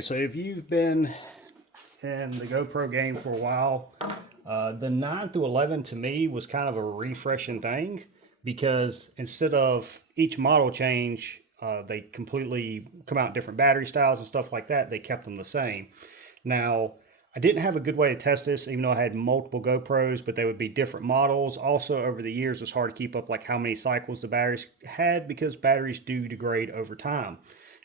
So if you've been in the GoPro game for a while, the 9 through 11 to me was kind of a refreshing thing because instead of each model change, they completely come out in different battery styles and stuff like that. They kept them the same. Now, I didn't have a good way to test this, even though I had multiple GoPros, but they would be different models. Also, over the years, it's hard to keep up like how many cycles the batteries had because batteries do degrade over time.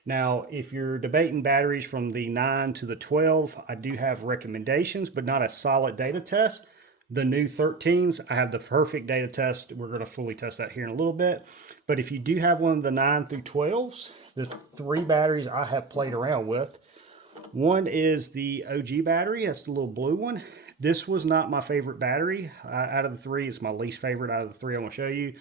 Now, if you're debating batteries from the 9 to the 12, I do have recommendations, but not a solid data test. The new 13s, I have the perfect data test. We're going to fully test that here in a little bit. But if you do have one of the 9 through 12s, the three batteries I have played around with, one is the OG battery. That's the little blue one. This was not my favorite battery out of the three. It's my least favorite out of the three I want to show you.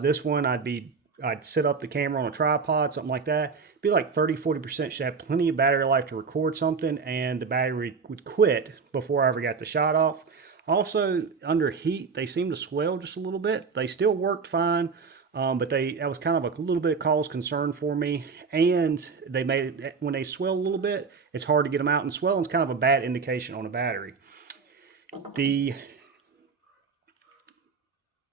This one, I'd set up the camera on a tripod, something like that. It'd be like 30-40%. Should have plenty of battery life to record something, and the battery would quit before I ever got the shot off. Also, under heat, they seem to swell just a little bit. They still worked fine, but that was kind of a little bit of cause concern for me. And they made it, when they swell a little bit, it's hard to get them out, and swelling is kind of a bad indication on a battery. The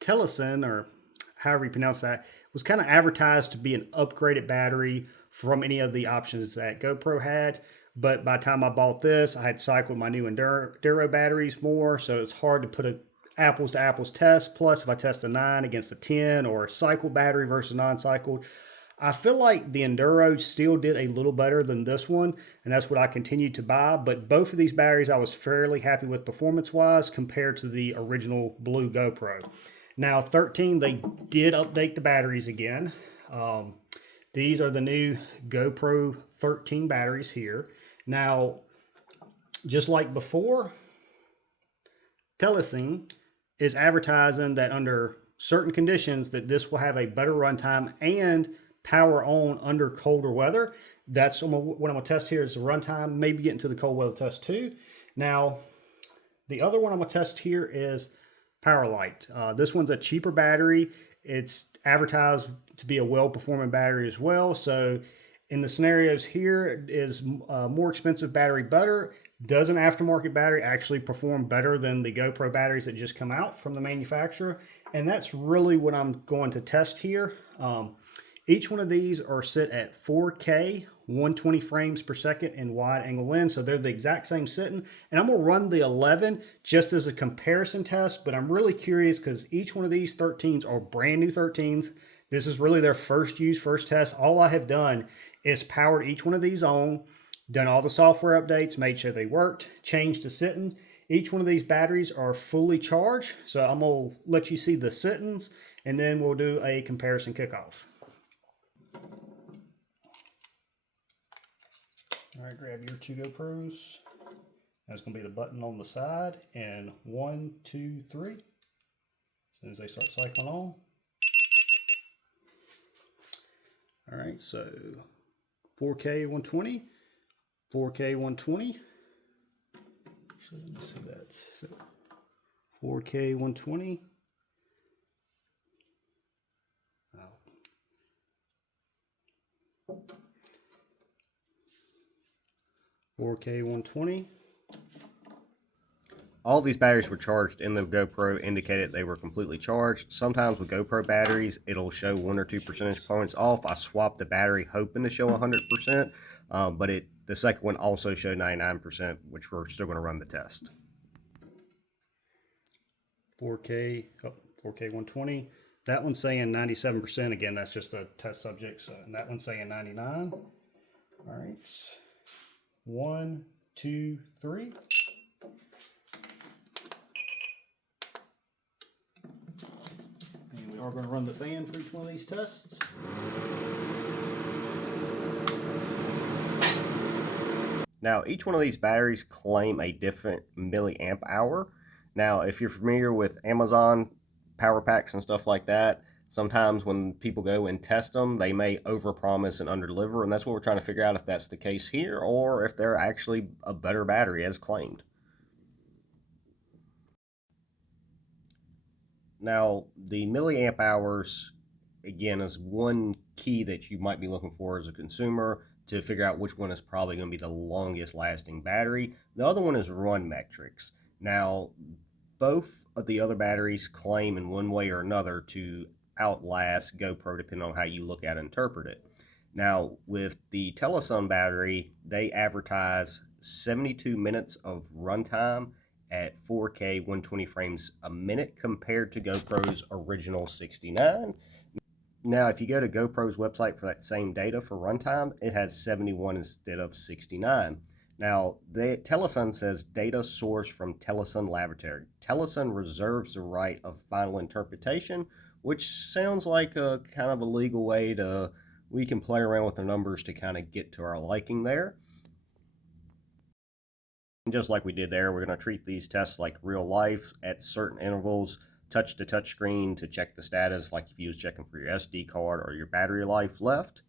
Telesin, or however you pronounce that, was kind of advertised to be an upgraded battery from any of the options that GoPro had. But by the time I bought this, I had cycled my new Enduro batteries more, so it's hard to put a apples to apples test. Plus, if I test a 9 against a 10 or a cycled battery versus non-cycled, I feel like the Enduro still did a little better than this one, and that's what I continued to buy. But both of these batteries I was fairly happy with performance-wise compared to the original blue GoPro. Now, 13, they did update the batteries again. These are the new GoPro 13 batteries here. Now, just like before, Telesin is advertising that under certain conditions that this will have a better runtime and power on under colder weather. That's what I'm going to test here is the runtime, maybe get into the cold weather test too. Now, the other one I'm going to test here is Powelyt. This one's a cheaper battery. It's advertised to be a well-performing battery as well. So in the scenarios here, is more expensive battery better? Does an aftermarket battery actually perform better than the GoPro batteries that just come out from the manufacturer? And that's really what I'm going to test here. Each one of these are set at 4K, 120 frames per second in wide angle lens. So they're the exact same sitting. And I'm going to run the 11 just as a comparison test, but I'm really curious because each one of these 13s are brand new 13s. This is really their first use, first test. All I have done is powered each one of these on, done all the software updates, made sure they worked, changed the sittings. Each one of these batteries are fully charged. So I'm going to let you see the sittings and then we'll do a comparison kickoff. All right, grab your two GoPros. That's going to be the button on the side. And 1, 2, 3. As soon as they start cycling on. All right, so 4K 120, 4K 120. Actually, let me see that. So 4K 120. 4K 120. All these batteries were charged in the GoPro, indicated they were completely charged. Sometimes with GoPro batteries, it'll show 1 or 2 percentage points off. I swapped the battery hoping to show 100%, but the second one also showed 99%, which we're still going to run the test. 4K 120. That one's saying 97%. Again, that's just a test subject. So, and that one's saying 99. All right. 1, 2, 3. And we are going to run the fan for each one of these tests. Now, each one of these batteries claim a different milliamp hour. Now, if you're familiar with Amazon power packs and stuff like that, sometimes when people go and test them, they may overpromise and underdeliver, and that's what we're trying to figure out if that's the case here or if they're actually a better battery as claimed. Now, the milliamp hours, again, is one key that you might be looking for as a consumer. to figure out which one is probably going to be the longest lasting battery. The other one is run metrics. Now, both of the other batteries claim in one way or another to outlast GoPro depending on how you look at and interpret it. Now, with the Telesin battery, they advertise 72 minutes of runtime at 4K 120 frames a minute compared to GoPro's original 69. Now, if you go to GoPro's website for that same data for runtime, it has 71 instead of 69. Now, Telesin says data sourced from Telesin Laboratory. Telesin reserves the right of final interpretation, which sounds like a kind of a legal way to, we can play around with the numbers to kind of get to our liking there. And just like we did there, we're going to treat these tests like real life at certain intervals. Touch the touch screen to check the status, like if you was checking for your SD card or your battery life left.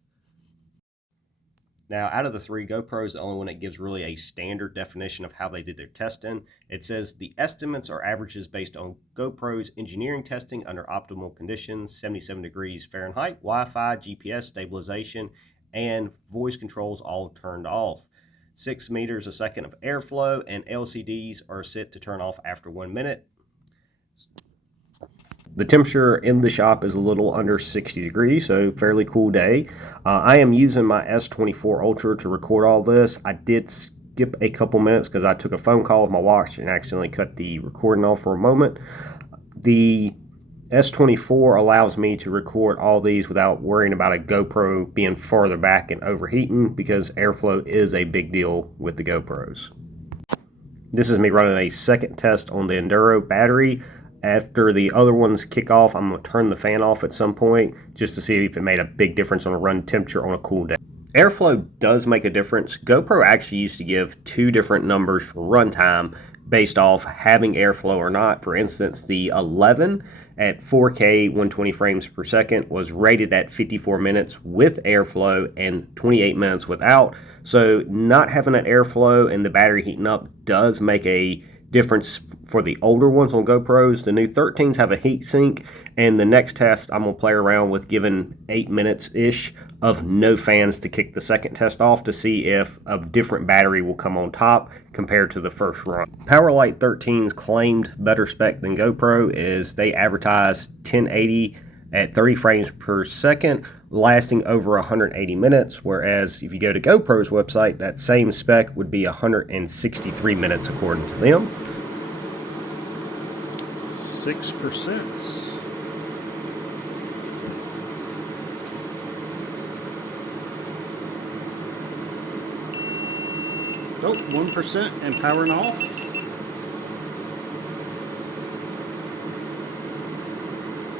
Now, out of the three, GoPro is the only one that gives really a standard definition of how they did their testing. It says the estimates are averages based on GoPro's engineering testing under optimal conditions, 77 degrees Fahrenheit, Wi-Fi, GPS stabilization, and voice controls all turned off. 6 meters a second of airflow, and LCDs are set to turn off after 1 minute. The temperature in the shop is a little under 60 degrees, so fairly cool day. I am using my S24 Ultra to record all this. I did skip a couple minutes because I took a phone call with my watch and accidentally cut the recording off for a moment. The S24 allows me to record all these without worrying about a GoPro being farther back and overheating, because airflow is a big deal with the GoPros. This is me running a second test on the Enduro battery. After the other ones kick off, I'm going to turn the fan off at some point just to see if it made a big difference on the run temperature on a cool day. Airflow does make a difference. GoPro actually used to give two different numbers for runtime based off having airflow or not. For instance, the 11 at 4K 120 frames per second was rated at 54 minutes with airflow and 28 minutes without. So not having that airflow and the battery heating up does make a difference for the older ones on GoPros. The new 13s have a heat sink, and the next test I'm going to play around with giving 8 minutes-ish of no fans to kick the second test off to see if a different battery will come on top compared to the first run. Powelyt 13's claimed better spec than GoPro is they advertise 1080 at 30 frames per second, lasting over 180 minutes, whereas if you go to GoPro's website, that same spec would be 163 minutes according to them. 6%. Oh, 1% and powering off.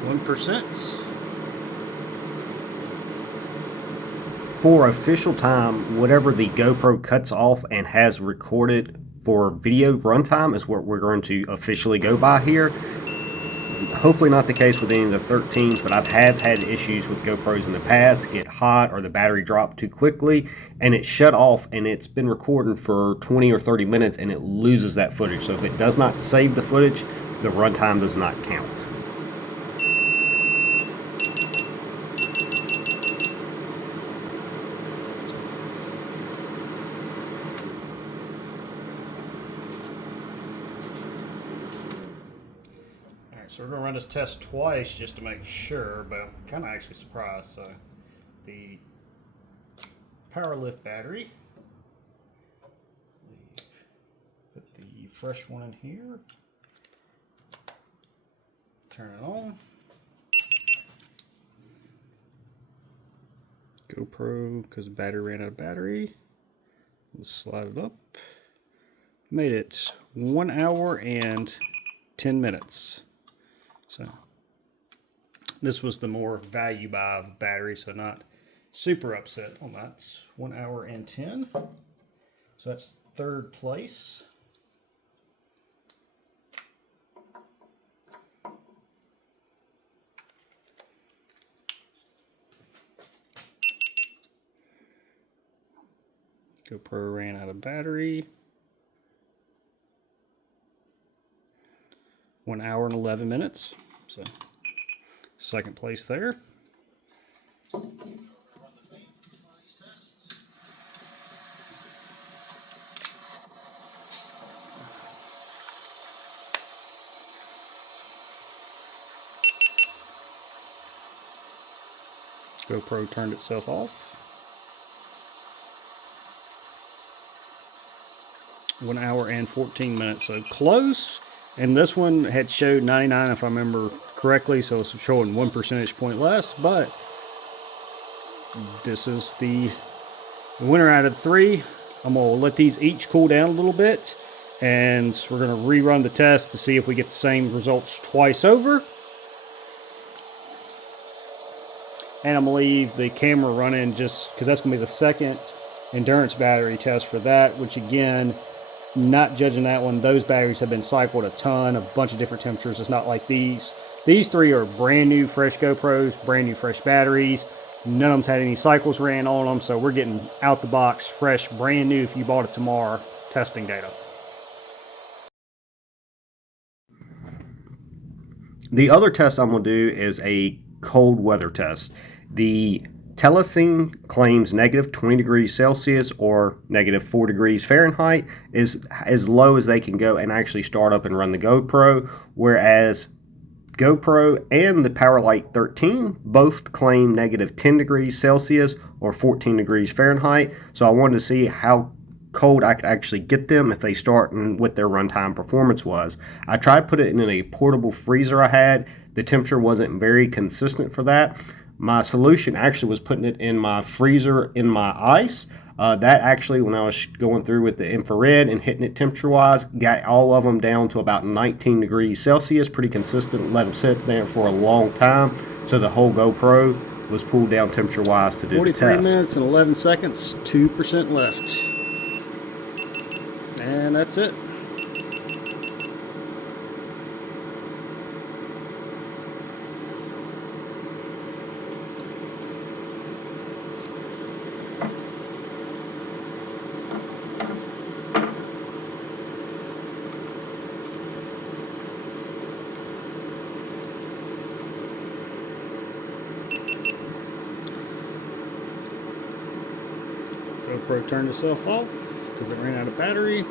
1%. For official time, whatever the GoPro cuts off and has recorded for video runtime is what we're going to officially go by here. Hopefully not the case with any of the 13s, but I have had issues with GoPros in the past, get hot or the battery drop too quickly and it shut off, and it's been recording for 20 or 30 minutes and it loses that footage. So if it does not save the footage, the runtime does not count. So we're going to run this test twice just to make sure, but I'm kind of actually surprised. So the Powelyt battery, put the fresh one in here, turn it on. GoPro, because the battery ran out of battery. Let's slide it up. Made it 1 hour and 10 minutes. So this was the more value buy battery, so not super upset on that. It's 1 hour and 10. So that's third place. GoPro ran out of battery. 1 hour and 11 minutes. So second place there. GoPro turned itself off. 1 hour and 14 minutes, so close. And this one had showed 99 if I remember correctly, so it's showing 1 percentage point less, but this is the winner out of 3. I'm gonna let these each cool down a little bit, and we're gonna rerun the test to see if we get the same results twice over. And I'm gonna leave the camera running just because that's gonna be the second endurance battery test for that, which again, not judging that one, those batteries have been cycled a ton, a bunch of different temperatures. It's not like these. These 3 are brand new, fresh GoPros, brand new, fresh batteries. None of them's had any cycles ran on them, so we're getting out the box, fresh, brand new if you bought it tomorrow, testing data. The other test I'm going to do is a cold weather test. The Telesin claims negative 20 degrees Celsius or negative 4 degrees Fahrenheit is as low as they can go and actually start up and run the GoPro, whereas GoPro and the Powelyt 13 both claim negative 10 degrees Celsius or 14 degrees Fahrenheit. So I wanted to see how cold I could actually get them if they start and what their runtime performance was. I tried putting it in a portable freezer I had. The temperature wasn't very consistent for that. My solution actually was putting it in my freezer in my ice. That actually, when I was going through with the infrared and hitting it temperature-wise, got all of them down to about 19 degrees Celsius, pretty consistent, let them sit there for a long time. So the whole GoPro was pulled down temperature-wise to do the test. 43 minutes and 11 seconds, 2% left. And that's it. GoPro turned itself off because it ran out of battery.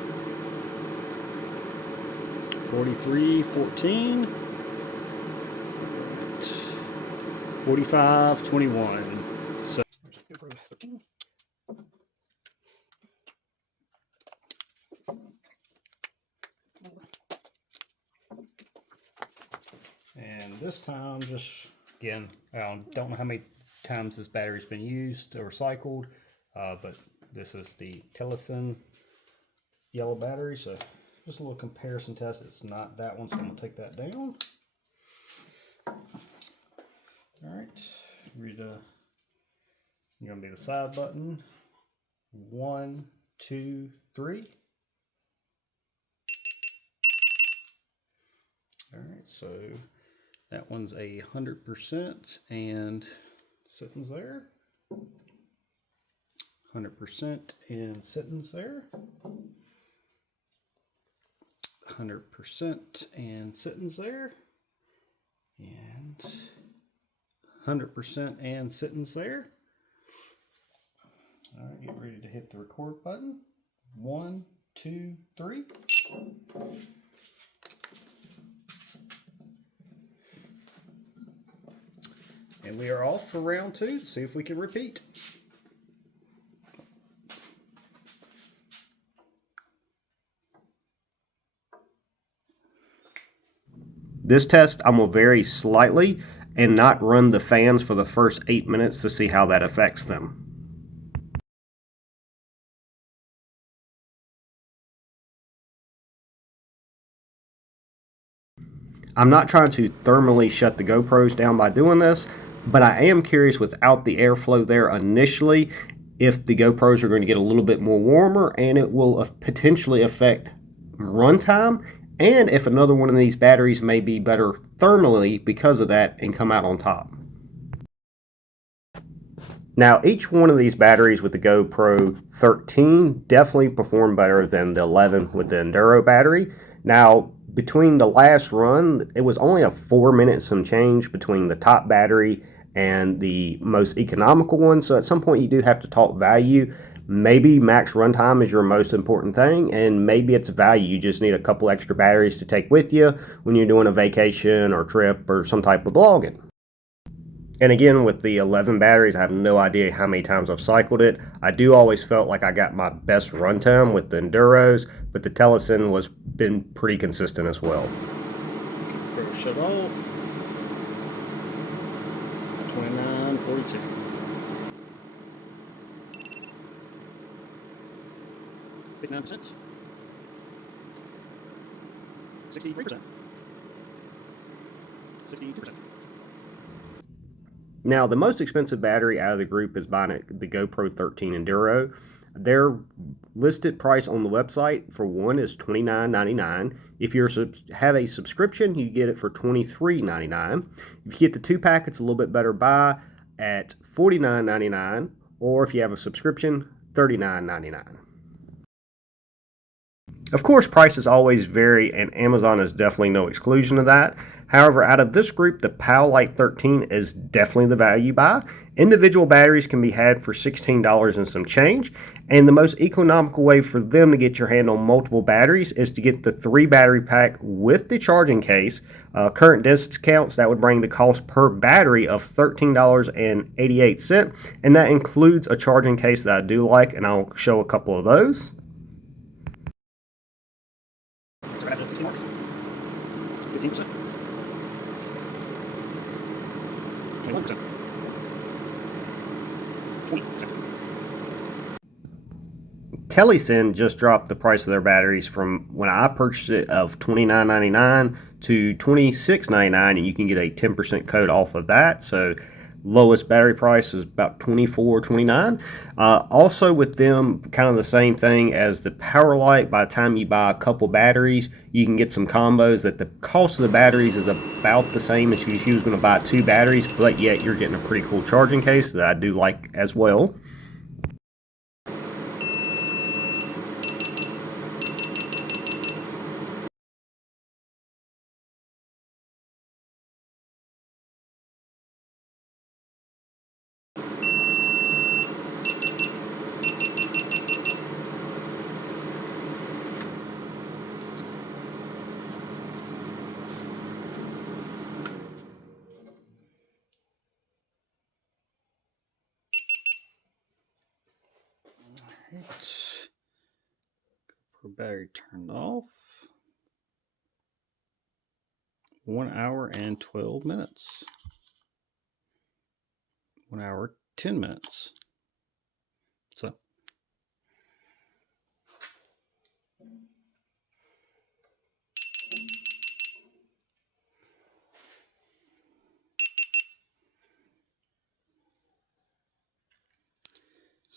43:14. 45:21. So GoPro 13. And this time, just again, I don't know how many times this battery's been used or cycled, but this is the Telesin yellow battery, so just a little comparison test. It's not that one, so I'm going to take that down. Alright, you're going to be the side button. 1, 2, 3. Alright, so that one's 100% and sittings there. 100% and sittings there. 100% and sittings there. And 100% and sittings there. All right, get ready to hit the record button. 1, 2, 3. And we are off for round 2 to see if we can repeat. This test I'm going to vary slightly and not run the fans for the first 8 minutes to see how that affects them. I'm not trying to thermally shut the GoPros down by doing this, but I am curious without the airflow there initially if the GoPros are going to get a little bit more warmer and it will potentially affect runtime, and if another one of these batteries may be better thermally because of that and come out on top. Now, each one of these batteries with the GoPro 13 definitely perform better than the 11 with the Enduro battery. Now, between the last run, it was only a 4 minute some change between the top battery and the most economical one. So at some point you do have to talk value. Maybe max runtime is your most important thing, and maybe it's value. You just need a couple extra batteries to take with you when you're doing a vacation or trip or some type of vlogging. And again, with the 11 batteries, I have no idea how many times I've cycled it. I do always felt like I got my best runtime with the Enduros, but the Telesin was been pretty consistent as well. GoPro shut off. 29:42. 59%. 63%. 62%. Now, the most expensive battery out of the group is buying the GoPro 13 Enduro. Their listed price on the website for one is $29.99. If you have a subscription, you get it for $23.99. If you get the 2-pack, it's a little bit better buy at $49.99, or if you have a subscription, $39.99. Of course, prices always vary, and Amazon is definitely no exclusion to that. However, out of this group, the Powelyt 13 is definitely the value buy. Individual batteries can be had for $16 and some change, and the most economical way for them to get your hand on multiple batteries is to get the 3 battery pack with the charging case. Current discounts, that would bring the cost per battery of $13.88, and that includes a charging case that I do like, and I'll show a couple of those. So we're at the 16 mark. 15%. 21%. 20%. Telesin just dropped the price of their batteries from when I purchased it of $29.99 to $26.99, and you can get a 10% code off of that. So lowest battery price is about $24.29. Also with them, kind of the same thing as the Powelyt. By the time you buy a couple batteries, you can get some combos that the cost of the batteries is about the same as if you was going to buy 2 batteries, but yet you're getting a pretty cool charging case that I do like as well. Right. GoPro battery turned off. 1 hour and 12 minutes. 1 hour, 10 minutes. So.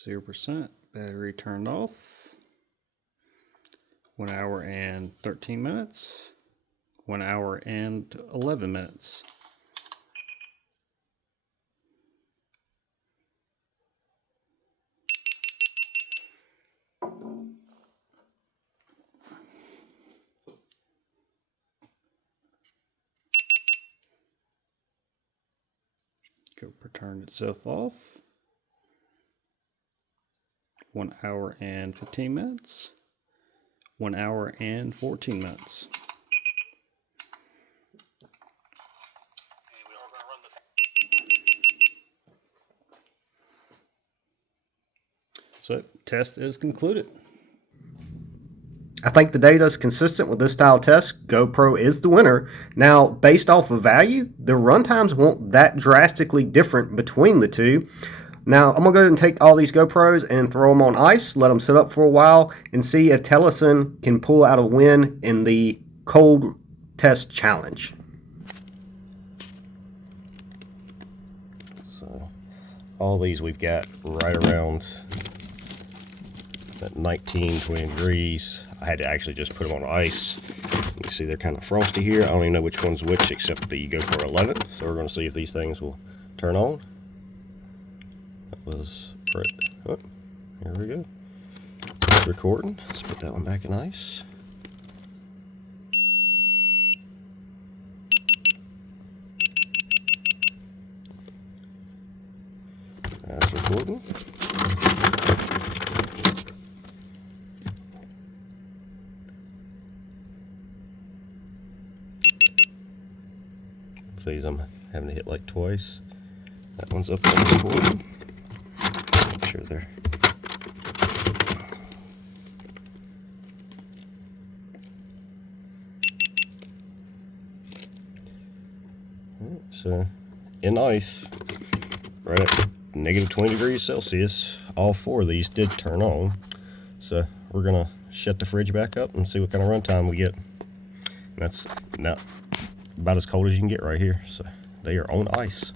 %, battery turned off. 1 hour and 13 minutes. 1 hour and 11 minutes. GoPro turned itself off. 1 hour and 15 minutes. 1 hour and 14 minutes. So, test is concluded. I think the data is consistent with this style test. GoPro is the winner. Now, based off of value, the runtimes won't that drastically different between the two. Now, I'm going to go ahead and take all these GoPros and throw them on ice, let them sit up for a while, and see if Telesin can pull out a win in the cold test challenge. So, all these we've got right around at 19, 20 degrees. I had to actually just put them on ice. You see they're kind of frosty here. I don't even know which one's which except the GoPro 11. So we're going to see if these things will turn on. That was oh, here we go. It's recording. Let's put that one back in ice. That's recording. These I'm having to hit like twice. That one's up on recording. Make sure they're. So, in ice, right at negative 20 degrees Celsius, all 4 of these did turn on. So we're gonna shut the fridge back up and see what kind of runtime we get. And that's not about as cold as you can get right here. So they are on ice.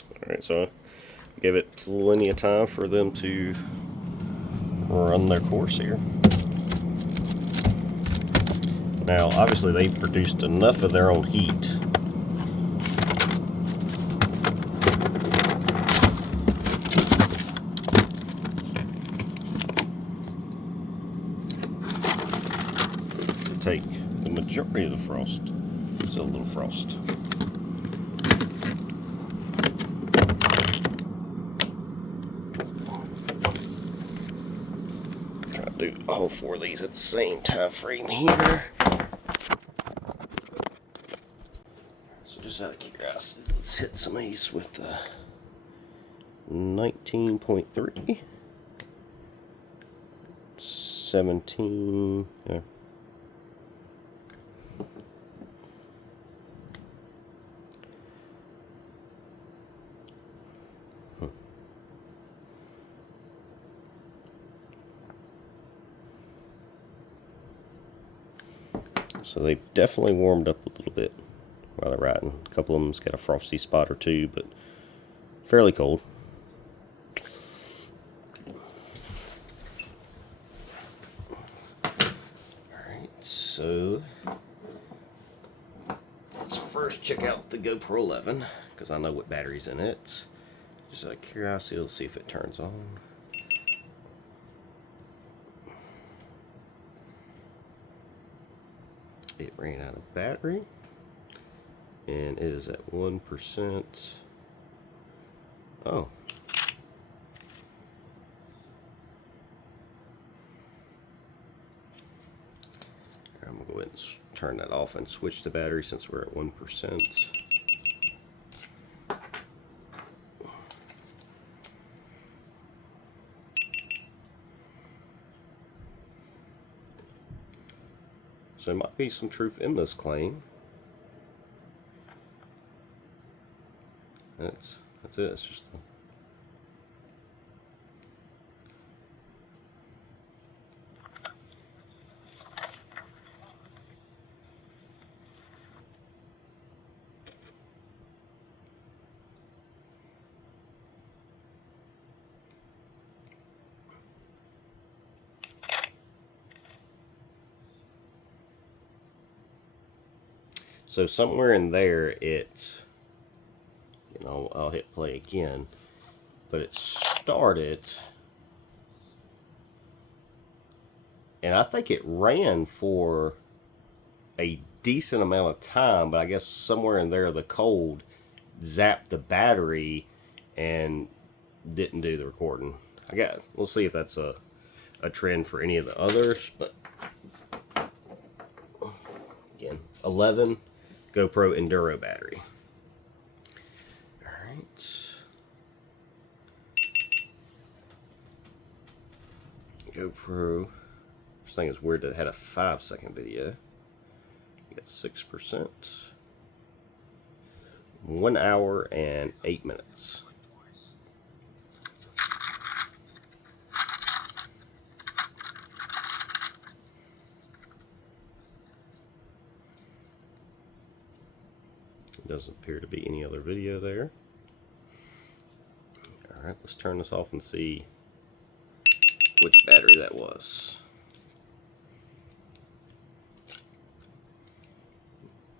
All right, so I gave it plenty of time for them to run their course here. Now, obviously, they produced enough of their own heat to take the majority of the frost. Still a little frost. Try to do all 4 of these at the same time frame here. So just out of curiosity, let's hit some of these with 19.3, 17. Yeah. So they've definitely warmed up a little bit while they're riding. A couple of them's got a frosty spot or two, but fairly cold. Alright, so let's first check out the GoPro 11, because I know what battery's in it. Just out of curiosity, let's see if it turns on. It ran out of battery, and it is at 1%. Oh. I'm going to go ahead and turn that off and switch the battery since we're at 1%. So there might be some truth in this claim. That's it. It's just so somewhere in there, it's, you know, I'll hit play again, but it started, and I think it ran for a decent amount of time, but I guess somewhere in there the cold zapped the battery and didn't do the recording. I guess we'll see if that's a trend for any of the others, but again, 11 GoPro Enduro battery. All right, GoPro. This thing is weird that it had a 5-second video. You got 6%. 1 hour and 8 minutes. Doesn't appear to be any other video there. Alright, let's turn this off and see which battery that was.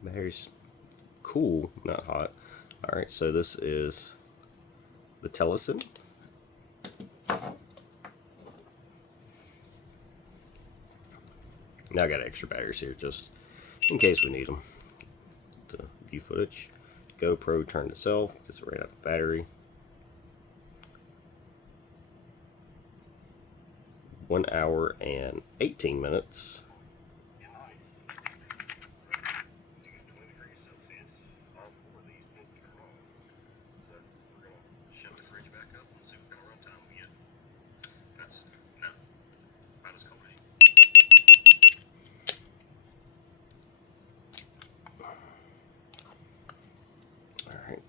Battery's cool, not hot. Alright, so this is the Telesin. Now I got extra batteries here just in case we need them. To view footage. GoPro turned itself because it ran out of battery. 1 hour and 18 minutes.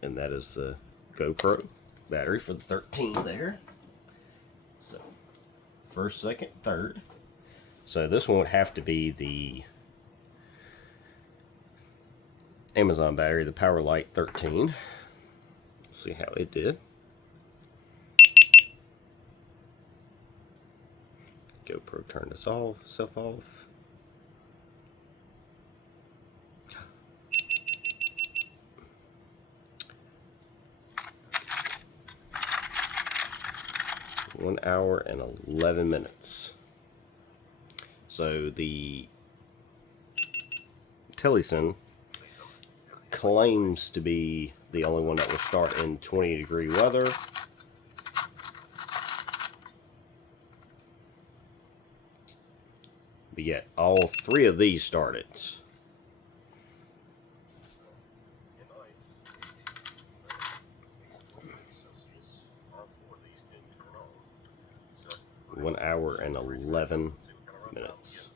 And that is the GoPro battery for the 13 there. So first, second, third. So this one would have to be the Amazon battery, the Powelyt 13. Let's see how it did. GoPro turned itself off. One hour and 11 minutes. So the Telesin claims to be the only one that will start in 20-degree weather. But yet all three of these started. One hour and 11 minutes.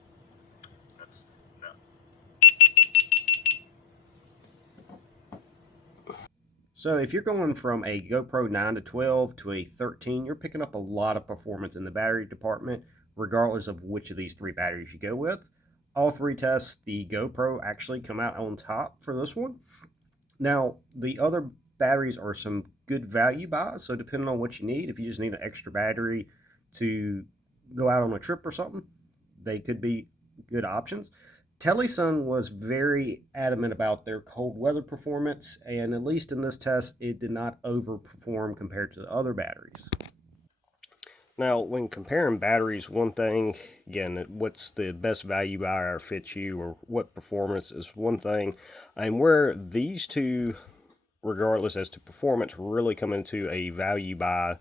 So if you're going from a GoPro 9 to 12 to a 13, you're picking up a lot of performance in the battery department, regardless of which of these three batteries you go with. All three tests, the GoPro actually come out on top for this one. Now, the other batteries are some good value buys, so depending on what you need, if you just need an extra battery to go out on a trip or something, they could be good options. Telesin was very adamant about their cold weather performance, and at least in this test, it did not overperform compared to the other batteries. Now, when comparing batteries, one thing, again, what's the best value buy or fits you, or what performance is one thing, and where these two, regardless as to performance, really come into a value buy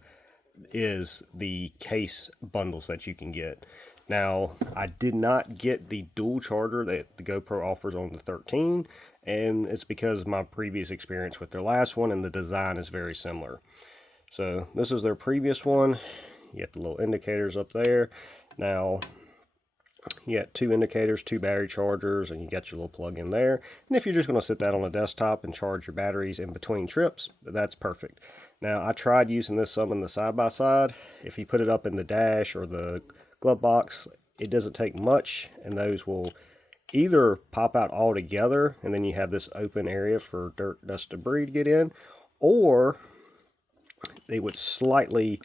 is the case bundles that you can get. Now, I did not get the dual charger that the GoPro offers on the 13, and it's because of my previous experience with their last one, and the design is very similar. So this is their previous one. You get the little indicators up there. Now, you got two indicators, two battery chargers, and you got your little plug in there. And if you're just going to sit that on a desktop and charge your batteries in between trips, that's perfect. Now, I tried using this some in the side-by-side. If you put it up in the dash or the glove box, it doesn't take much, and those will either pop out all together, and then you have this open area for dirt, dust, debris to get in, or they would slightly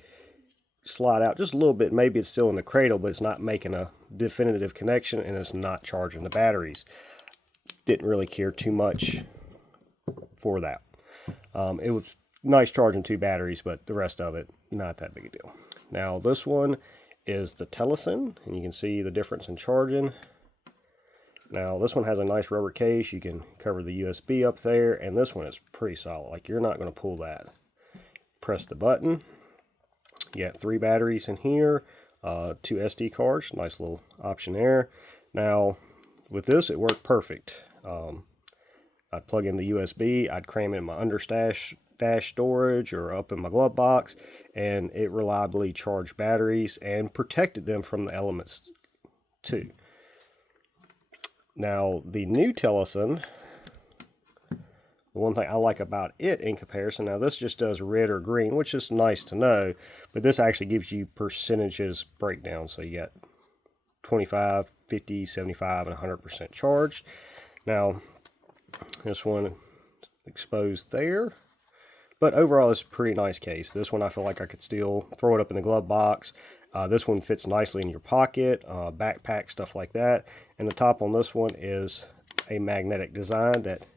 slide out just a little bit. Maybe it's still in the cradle, but it's not making a definitive connection, and it's not charging the batteries. Didn't really care too much for that. It was nice charging two batteries, but the rest of it, not that big a deal. Now, this one is the Telesin, and you can see the difference in charging. Now, this one has a nice rubber case. You can cover the USB up there, and this one is pretty solid. Like, you're not going to pull that. Press the button. You got three batteries in here, two SD cards, nice little option there. Now, with this, it worked perfect. I'd plug in the USB, I'd cram it in my dash storage or up in my glove box, and it reliably charged batteries and protected them from the elements too. Now, the new Telesin, the one thing I like about it in comparison, now this just does red or green, which is nice to know, but this actually gives you percentages breakdown. So you got 25, 50, 75, and 100% charged. Now, this one exposed there, but overall it's a pretty nice case. This one I feel like I could still throw it up in the glove box. This one fits nicely in your pocket, backpack, stuff like that. And the top on this one is a magnetic design that,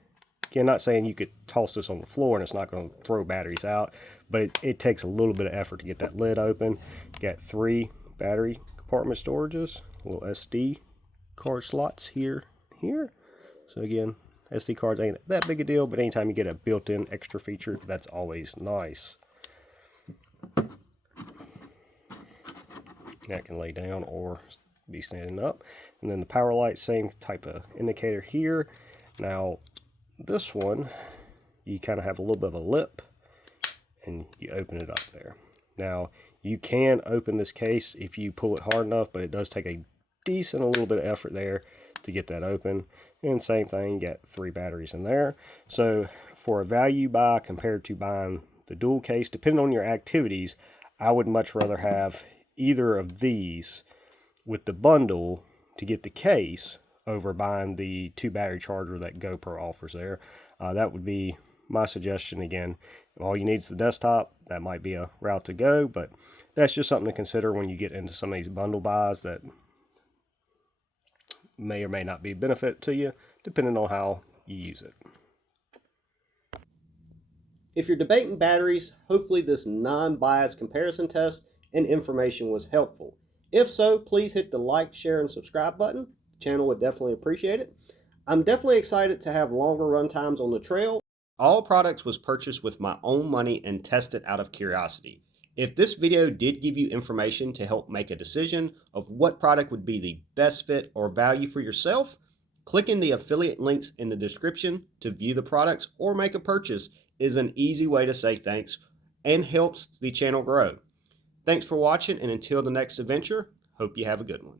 again, not saying you could toss this on the floor and it's not going to throw batteries out, but it takes a little bit of effort to get that lid open. You got three battery compartment storages, little SD card slots here. So again, SD cards ain't that big a deal, but anytime you get a built-in extra feature, that's always nice. That can lay down or be standing up. And then the Powelyt, same type of indicator here. Now, this one, you kind of have a little bit of a lip, and you open it up there. Now, you can open this case if you pull it hard enough, but it does take a little bit of effort there to get that open. And same thing, get 3 batteries in there. So for a value buy compared to buying the dual case, depending on your activities, I would much rather have either of these with the bundle to get the case over buying the 2 battery charger that GoPro offers there. That would be my suggestion. Again, if all you need is the desktop, that might be a route to go, but that's just something to consider when you get into some of these bundle buys that may or may not be a benefit to you, depending on how you use it. If you're debating batteries, hopefully this non-biased comparison test and information was helpful. If so, please hit the like, share, and subscribe button. The channel would definitely appreciate it. I'm definitely excited to have longer run times on the trail. All products was purchased with my own money and tested out of curiosity. If this video did give you information to help make a decision of what product would be the best fit or value for yourself, clicking the affiliate links in the description to view the products or make a purchase is an easy way to say thanks and helps the channel grow. Thanks for watching, and until the next adventure, hope you have a good one.